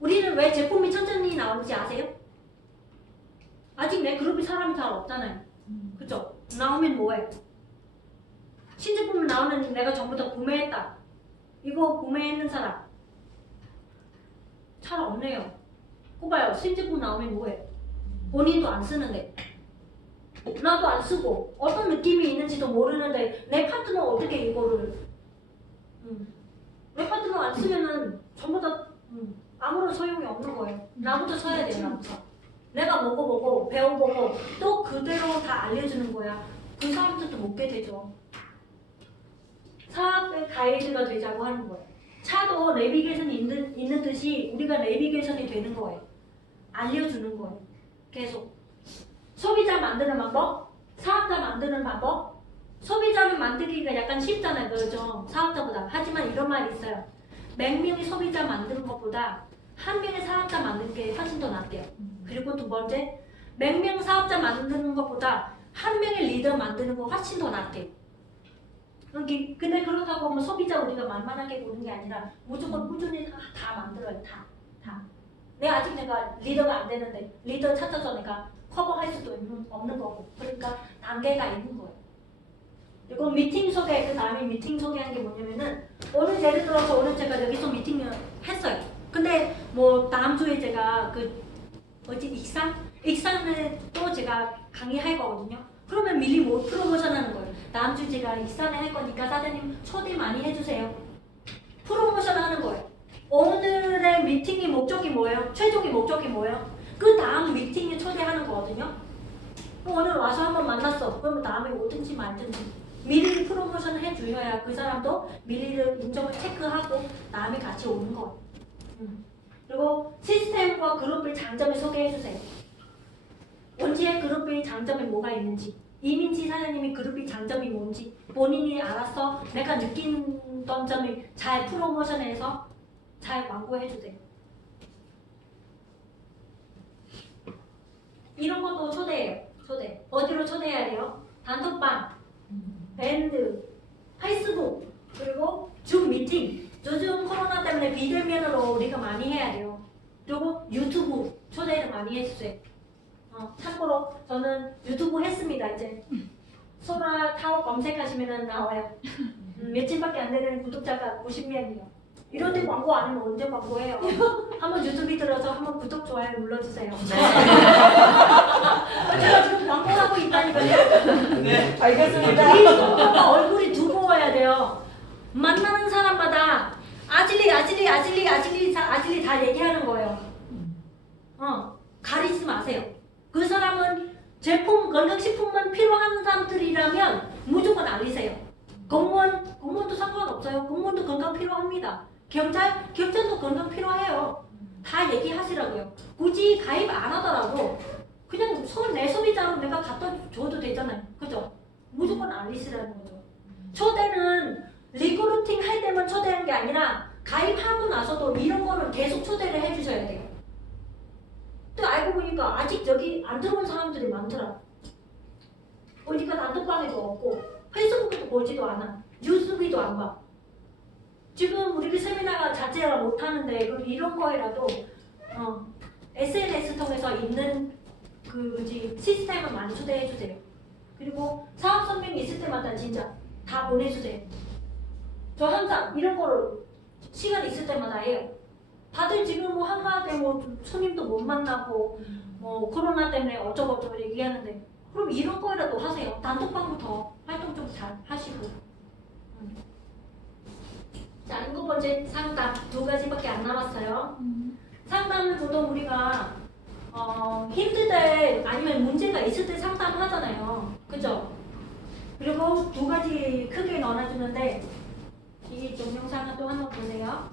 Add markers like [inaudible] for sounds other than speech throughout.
우리는 왜 제품이 천천히 나오는지 아세요? 아직 내 그룹이 사람이 잘 없잖아요. 그죠? 나오면 뭐해? 신제품 나오는 내가 전부 다 구매했다. 이거 구매했는 사람 잘 없네요. 꼽아요. 신제품 나오면 뭐해? 본인도 안 쓰는데 나도 안 쓰고 어떤 느낌이 있는지도 모르는데 내 파트너 어떻게 이거를 음. 내 파트너 안 쓰면은 전부 다 음, 아무런 소용이 없는 거예요. 나부터 써야 돼요. 나부터. 내가 먹어보고 배워보고 또 그대로 다 알려주는 거야. 그 사람들도 먹게 되죠. 사업의 가이드가 되자고 하는 거예요. 차도 내비게이션이 있는, 있는 듯이 우리가 내비게이션이 되는 거예요. 알려주는 거예요. 계속. 소비자 만드는 방법, 사업자 만드는 방법. 소비자를 만들기가 약간 쉽잖아요. 그죠? 사업자보다. 하지만 이런 말이 있어요. 몇 명의 소비자 만드는 것보다 한 명의 사업자 만드는 게 훨씬 더 낫대요. 그리고 두 번째, 몇명 사업자 만드는 것보다 한 명의 리더 만드는 거 훨씬 더 낫대요. 여기 근데 그렇다고 뭐 소비자 우리가 만만하게 보는 게 아니라 무조건 꾸준히 다, 다 만들어요. 다. 다. 내가 아직 내가 리더가 안 되는데 리더 찾아서 내가 커버할 수도 있는, 없는 거고 그러니까 단계가 있는 거예요. 그리고 미팅 소개 그 다음에 미팅 소개한 게 뭐냐면은 오늘 예를 들어서 오늘 제가 여기서 미팅을 했어요. 근데 주에 제가 그 뭐지 익산 익산을 또 제가 강의할 거거든요. 그러면 미리 뭐 프로모션 하는 거예요. 다음 주 제가 익산에 할 거니까 사장님 초대 많이 해주세요. 프로모션 하는 거예요. 오늘의 미팅의 목적이 뭐예요? 최종의 목적이 뭐예요? 그 다음 미팅에 초대하는 거거든요. 그럼 오늘 와서 한번 만났어. 그러면 다음에 오든지 말든지 미리 프로모션 해주셔야 그 사람도 미리를 인정을 체크하고 다음에 같이 오는 거예요. 음. 그리고 시스템과 그룹의 장점을 소개해주세요. 원지의 그룹의 장점이 뭐가 있는지 이민지 사장님이 그룹의 장점이 뭔지 본인이 알아서 내가 느낀던 점을 잘 프로모션해서 잘 광고해주세요. 이런 것도 초대해요. 초대. 어디로 초대해야 돼요? 단톡방, 밴드, 페이스북, 그리고 줌 미팅. 요즘 코로나 때문에 비대면으로 우리가 많이 해야 돼요. 그리고 유튜브 초대를 많이 해주세요. 어, 참고로 저는 유튜브 했습니다. 이제 소라 타워 검색하시면 나와요. 음, 며칠밖에 안 되는 구독자가 90명이요. 이럴 때 광고 안 하면 언제 광고해요? [laughs] 한번 유튜브 들어서 한번 구독 좋아요 눌러주세요. [laughs] 제가 지금 광고하고 있다니까요. 네, 알겠습니다. 이 정도가 얼굴이 두꺼워야 돼요. 만나는 사람마다 아질리 아질리 아질리 아질리 다- 아질리 다 얘기하는 거예요. 어 가리지 마세요. 그 사람은 제품 건강식품만 필요한 사람들이라면 무조건 알리세요. 공무원 공무원도 상관없어요. 공무원도 건강 필요합니다. 경찰 경찰도 건강 필요해요. 다 얘기하시라고요. 굳이 가입 안 하더라도 그냥 소, 내 소비자로 내가 갖다 줘도 되잖아요. 그죠? 무조건 알리시라는 거죠. 초대는 리그루팅 할 때만 초대하는 게 아니라 가입하고 나서도 이런 거는 계속 초대를 해주셔야 돼요. 또 알고 보니까 아직 여기 안 들어온 사람들이 많더라. 보니까 단톡방에도 없고 페이스북에도 보지도 않아. 뉴스비도 안 봐. 지금 우리 세미나가 자체가 못하는데 그럼 이런 거에라도 어, SNS 통해서 있는 그 뭐지 시스템을 많이 초대해 주세요. 그리고 사업 선배님 있을 때마다 진짜 다 보내주세요. 저 항상 이런 거를 시간 있을 때마다 해요. 다들 지금 뭐 한가하게 뭐 손님도 못 만나고 뭐 코로나 때문에 어쩌고저쩌고 얘기하는데 그럼 이런 거라도 하세요. 단톡방부터 활동 좀 잘 하시고. 음. 자, 일곱 번째 상담 두 가지밖에 안 남았어요. 상담은 보통 우리가 어, 힘들 때 아니면 문제가 있을 때 상담하잖아요. 그죠? 그리고 두 가지 크게 나눠주는데 이 동영상을 또 한 번 보세요.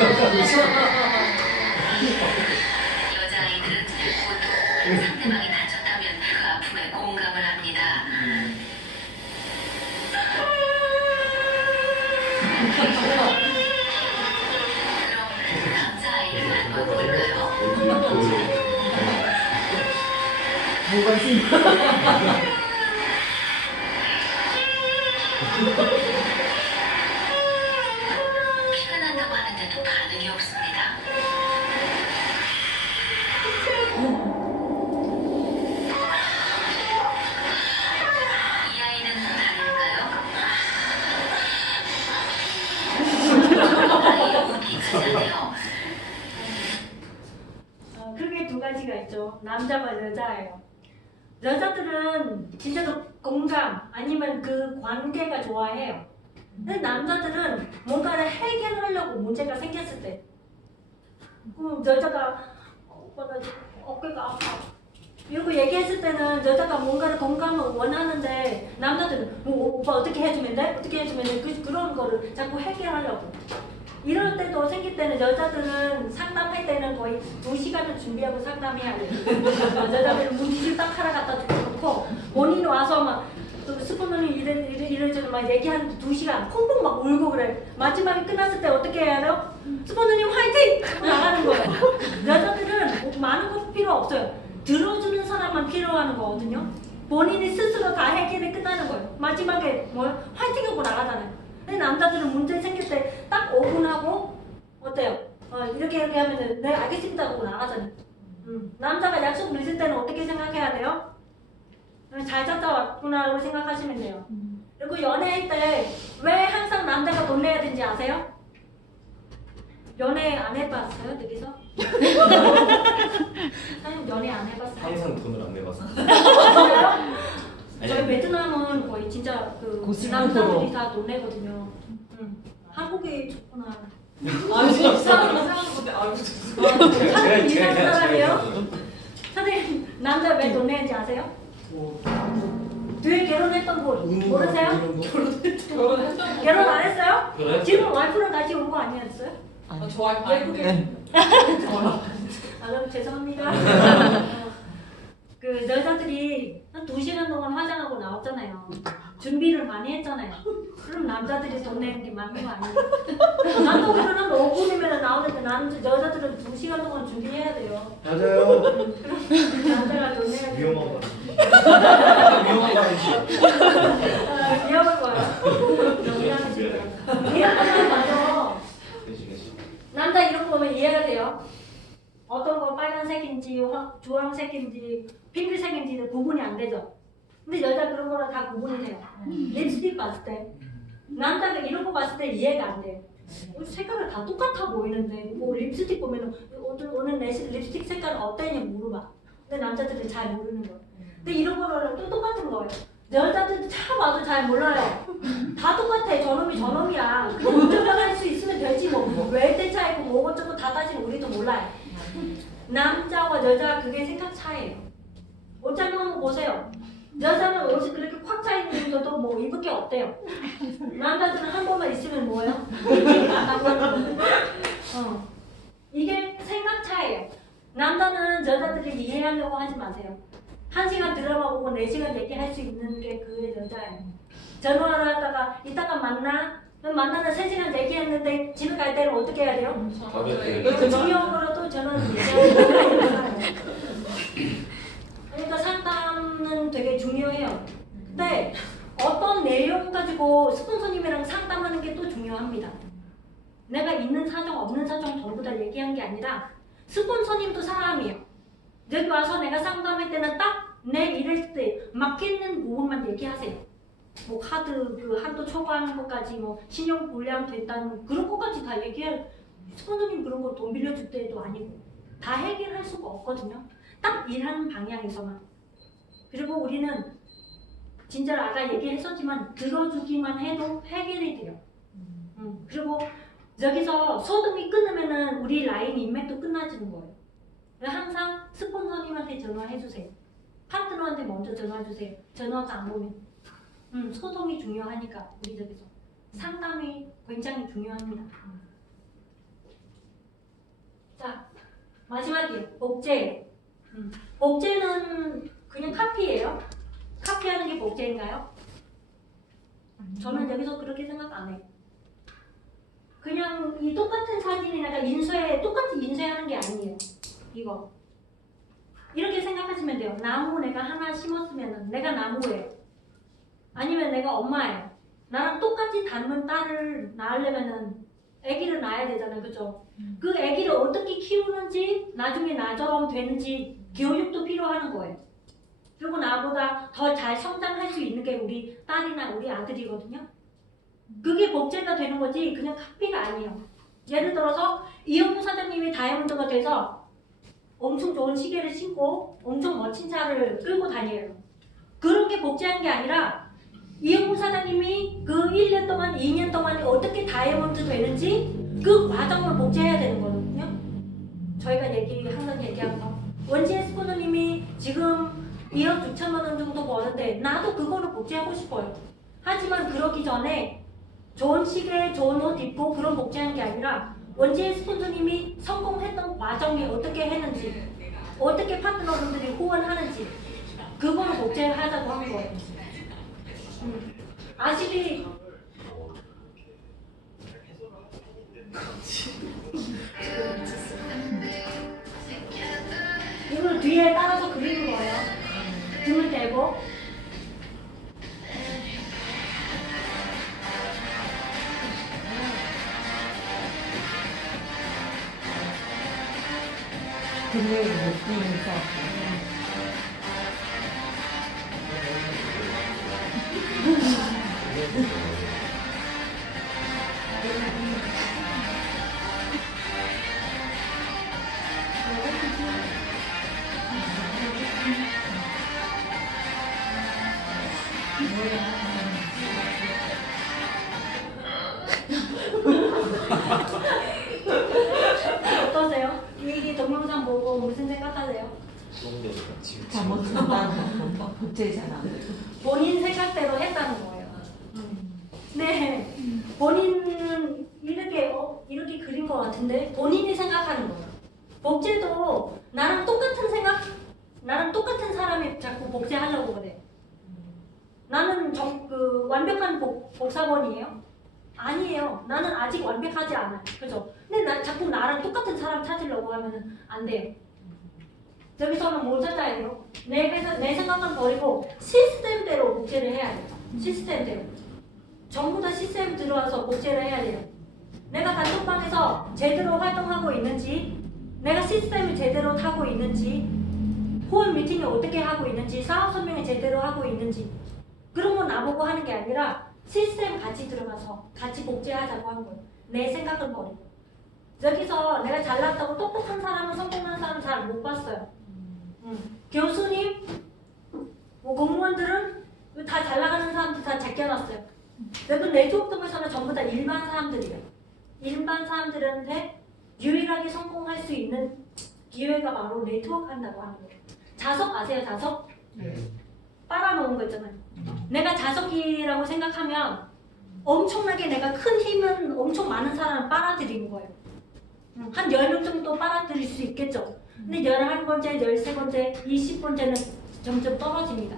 여자아이들은 보통 상대방이 다쳤다면 그 아픔에 공감을 합니다. 하는데도 반응이 없습니다. 어, 그게 두 가지가 있죠. 남자와 여자예요. 여자들은 진짜로 공감 아니면 그 관계가 좋아해요. 근데 남자들은 뭔가를 해결 하려고 문제가 생겼을 때, 그럼 여자가 어, 오빠 나 어깨가 아파. 이러고 얘기했을 때는 여자가 뭔가를 공감을 원하는데 남자들은 뭐, 오빠 어떻게 해주면 돼? 어떻게 해주면 돼? 그, 그런 거를 자꾸 해결하려고. 이럴 때도 생길 때는 여자들은 상담할 때는 거의 두 시간을 준비하고 상담해야 돼요. [laughs] 여자들은 문지를 딱 하나 갖다 놓고 본인 와서 막 스포너님 이래 이래 이래저래 막 얘기한 두 시간 콩콩 막 울고 그래. 마지막에 끝났을 때 어떻게 해야 돼요? 스포너님 화이팅! 하고 나가는 거예요. [laughs] 여자들은 많은 거 필요 없어요. 들어주는 사람만 필요한 거거든요. 본인이 스스로 다 해결이 끝나는 거예요. 마지막에 뭐 화이팅 하고 나가잖아요. 근데 남자들은 문제 생길 때 딱 5분 하고 어때요? 어, 이렇게 이렇게 하면은 네 알겠습니다 하고 나가잖아요. 음. 남자가 약속 늦을 때는 어떻게 생각해야 돼요? 어, 잘 잤다 왔구나라고 생각하시면 돼요. 그리고 연애할 때 왜 항상 남자가 돈 내야 되는지 아세요? 연애 안 해봤어요, 여기서? [laughs] 사장님 연애 안 해봤어요? 항상 돈을 안 내봤어. 저희 아니, 베트남은 거의 진짜 그. 남자들이 다 돈 내거든요. 음. 한국이 좋구나. 아 진짜 이상한 이상한 건데 아이고 죄송해요. 제가 이상한 사람이에요. 선생님 남자 왜 돈 내는지 아세요? 뒤에 결혼했던 분 모르세요? 결혼했다고. 결혼 안 했어요? 그래? 지금 와이프랑 같이 온 거 아니었어요? 아, 좋아요. 예쁘게. 아 그럼 죄송합니다. 어, 그 여자들이 한 두 시간 동안 화장하고 나왔잖아요. 준비를 많이 했잖아요. 그럼 남자들이 돈 내는 게 맞는 거 아니에요? 남자들은 5분이면 나오는데 남자 여자들은 두 시간 동안 준비해야 돼요. 맞아요. 남자가 돈 내야 돼요. 위험한 거. 위험한 거 아니지? 아, 위험한 거야. 농담이지. 위험한 거 맞아. 남자 이런 거 보면 이해가 돼요. 어떤 거 빨간색인지 화- 주황색인지 핑크색인지는 구분이 안 되죠. 근데 여자 그런 거랑 다 구분이 돼요. 립스틱 봤을 때 남자가 이런 거 봤을 때 이해가 안 돼요. 어, 색깔은 다 똑같아 보이는데 뭐 립스틱 보면은 오늘 오늘 내 시- 립스틱 색깔은 어땠냐 물어봐. 근데 남자들은 잘 모르는 거예요. 근데 이런 거는 또 똑같은 거예요. 여자들 차 봐도 잘 몰라요. 다 똑같아. 저놈이 저놈이야. 그럼 운전할 수 있으면 되지 뭐. 외대차 있고 뭐 어쩌고 다 따지는 우리도 몰라요. 남자와 여자 그게 생각 차이예요. 옷잘 한번 보세요. 여자는 옷이 그렇게 꽉 차 있는 것도 뭐 입을 게 없대요. 남자들은 한 번만 있으면 뭐예요? [laughs] 어. 이게 생각 차이예요. 남자는 여자들을 이해하려고 하지 마세요. 한 시간 드라마 보고 네 시간 얘기할 수 있는 게 그 여자예요. 전화를 하다가 이따가 만나? 그럼 만나는 세 시간 얘기했는데 집에 갈 때는 어떻게 해야 돼요? 가볍게. 이거 중요한 거라도 저는 [laughs] 얘기하는 그러니까 상담은 되게 중요해요. 근데 어떤 가지고 스폰서님이랑 상담하는 게 또 중요합니다. 내가 있는 사정 없는 사정 전부 다 얘기한 게 아니라 스폰서님도 사람이에요. 여기 와서 내가 상담할 때는 딱 내 일했을 때 막히는 부분만 얘기하세요. 뭐 카드 그 한도 초과하는 것까지 뭐 신용 불량 됐다는 그런 것까지 다 얘기할 스폰서님 그런 거 돈 빌려줄 때도 아니고 다 해결할 수가 없거든요. 딱 일하는 방향에서만. 그리고 우리는 진짜 아까 얘기했었지만 들어주기만 해도 해결이 돼요. 음, 그리고 여기서 소득이 끊으면은 우리 라인 인맥도 끝나지는 거예요. 항상 스폰서님한테 전화해 주세요. 파트너한테 먼저 전화 주세요. 전화가 안 오면. 음, 소통이 중요하니까 우리 저기서 상담이 굉장히 중요합니다. 자 마지막이에요. 복제. 음, 복제는 그냥 카피예요. 카피하는 게 복제인가요? 저는 여기서 그렇게 생각 안 해요. 그냥 이 똑같은 사진이 내가 인쇄 똑같이 인쇄하는 게 아니에요. 이거 이렇게 생각하시면 돼요. 나무 내가 하나 심었으면 내가 나무예요. 아니면 내가 엄마예요. 나랑 똑같이 닮은 딸을 낳으려면은 아기를 낳아야 되잖아요, 그죠? 그 아기를 어떻게 키우는지 나중에 나처럼 되는지 교육도 필요하는 거예요. 그리고 나보다 더 잘 성장할 수 있는 게 우리 딸이나 우리 아들이거든요. 그게 복제가 되는 거지 그냥 카피가 아니에요. 예를 들어서 이영무 사장님이 다이아몬드가 돼서 엄청 좋은 시계를 신고 엄청 멋진 차를 끌고 다녀요. 그런 게 복제한 게 아니라 이영무 사장님이 그 1년 동안, 2년 동안 어떻게 다이아몬드 되는지 그 과정을 복제해야 되는 거거든요. 저희가 얘기, 항상 얘기한 거. 원지혜 스포너님이 지금 1억 6천만 원 정도 버는데 나도 그거를 복제하고 싶어요. 하지만 그러기 전에 좋은 시계, 좋은 옷 입고 그런 복제하는 게 아니라 원지혜 스폰서님이 성공했던 과정이 어떻게 했는지 어떻게 파트너분들이 후원하는지 그거를 복제하자고 한 거예요. 음. 아시리 이걸 뒤에 따라서 그리는. 등을 대고. 금요일 못 뛰면서 어떠세요? 이 동영상 보고 무슨 생각하세요? 똥대가 지금 잘못한다는 건 복제잖아. 본인 생각대로 했다는 거예요. 네, 본인은 이렇게 어, 이렇게 그린 것 같은데 본인이 생각하는 거예요. 복제도 나랑 똑같은 생각, 나랑 똑같은 사람이 자꾸 복제하려고 그래. 나는 정, 그 완벽한 복, 복사본이에요? 아니에요. 나는 아직 완벽하지 않아. 그죠? 근데 나 자꾸 나랑 똑같은 사람 찾으려고 하면은 안 돼요. 여기서는 뭘 찾아야 돼요? 내, 회사, 내 생각은 버리고 시스템대로 복제를 해야 돼요. 시스템대로. 전부 다 시스템 들어와서 복제를 해야 돼요. 내가 단톡방에서 제대로 활동하고 있는지, 내가 시스템을 제대로 타고 있는지, 홀 미팅을 어떻게 하고 있는지, 사업 설명을 제대로 하고 있는지, 건 나보고 하는 게 아니라 시스템 같이 들어가서 같이 복제하자고 하는 거예요. 내 생각은 버리고. 여기서 내가 잘났다고 똑똑한 사람은 성공한 사람 잘 못 봤어요. 음. 교수님, 뭐 공무원들은 다 잘 나가는 사람들 다 제껴놨어요. 여기 네트워크 통해서는 전부 다 일반 사람들이에요. 일반 사람들한테 유일하게 성공할 수 있는 기회가 바로 네트워크 한다고 하는 거예요. 자석 아세요, 자석? 빨아놓은 거 있잖아요. 내가 자석이라고 생각하면 엄청나게 내가 큰 힘은 엄청 많은 사람을 빨아들이는 거예요. 음, 한 10명 정도 빨아들일 수 있겠죠. 근데 11번째, 13번째, 20번째는 점점 떨어집니다.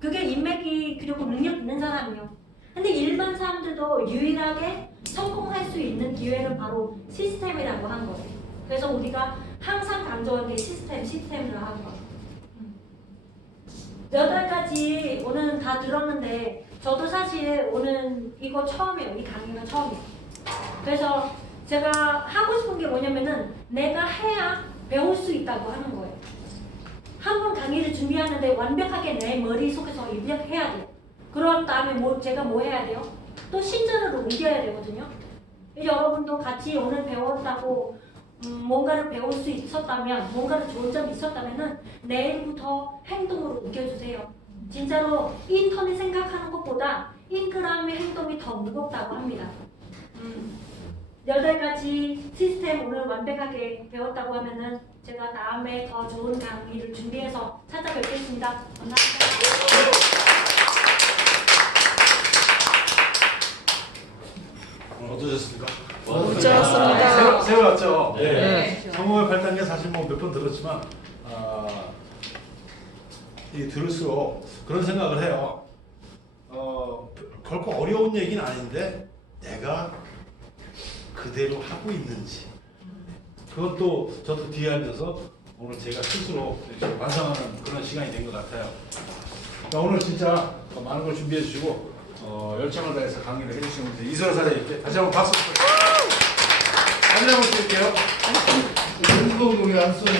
그게 인맥이 그리고 능력 있는 사람이요. 근데 일반 사람들도 유일하게 성공할 수 있는 기회는 바로 시스템이라고 한 거예요. 그래서 우리가 항상 강조한 게 시스템, 시스템이라 하는 거예요. 음. 여덟 가지 오늘 다 들었는데 저도 사실 오늘 이거 처음이에요. 이 강의가 처음이에요. 그래서 제가 하고 싶은 게 뭐냐면은 내가 해야 배울 수 있다고 하는 거예요. 한 번 강의를 준비하는데 완벽하게 내 머릿속에서 입력해야 돼요. 그런 다음에 뭐 제가 뭐 해야 돼요? 또 신전으로 옮겨야 되거든요. 여러분도 같이 오늘 배웠다고 음, 뭔가를 배울 수 있었다면, 뭔가를 좋은 점이 있었다면은 내일부터 행동으로 옮겨주세요. 진짜로 인턴이 생각하는 것보다 인그람의 행동이 더 무겁다고 합니다. 음, 여덟 가지 시스템 오늘 완벽하게 배웠다고 하면은 제가 다음에 더 좋은 강의를 준비해서 찾아뵙겠습니다. 감사합니다. 어떠셨습니까? 재밌었습니다. 새로, 새로웠죠? 네. 성공의 8단계 사실 뭐 몇 번 들었지만 아, 이게 들을수록 그런 생각을 해요. 어, 결코 어려운 얘기는 아닌데 내가 그대로 하고 있는지 또 저도 뒤에 앉아서 오늘 제가 스스로 이렇게 반성하는 그런 시간이 된 것 같아요. 그러니까 오늘 진짜 많은 걸 준비해 주시고 어, 열정을 다해서 강의를 해주신 우리 이소라 사장님께 다시 한번 박수 부탁드립니다. 한번 드릴게요. 운동동이 안 쓰는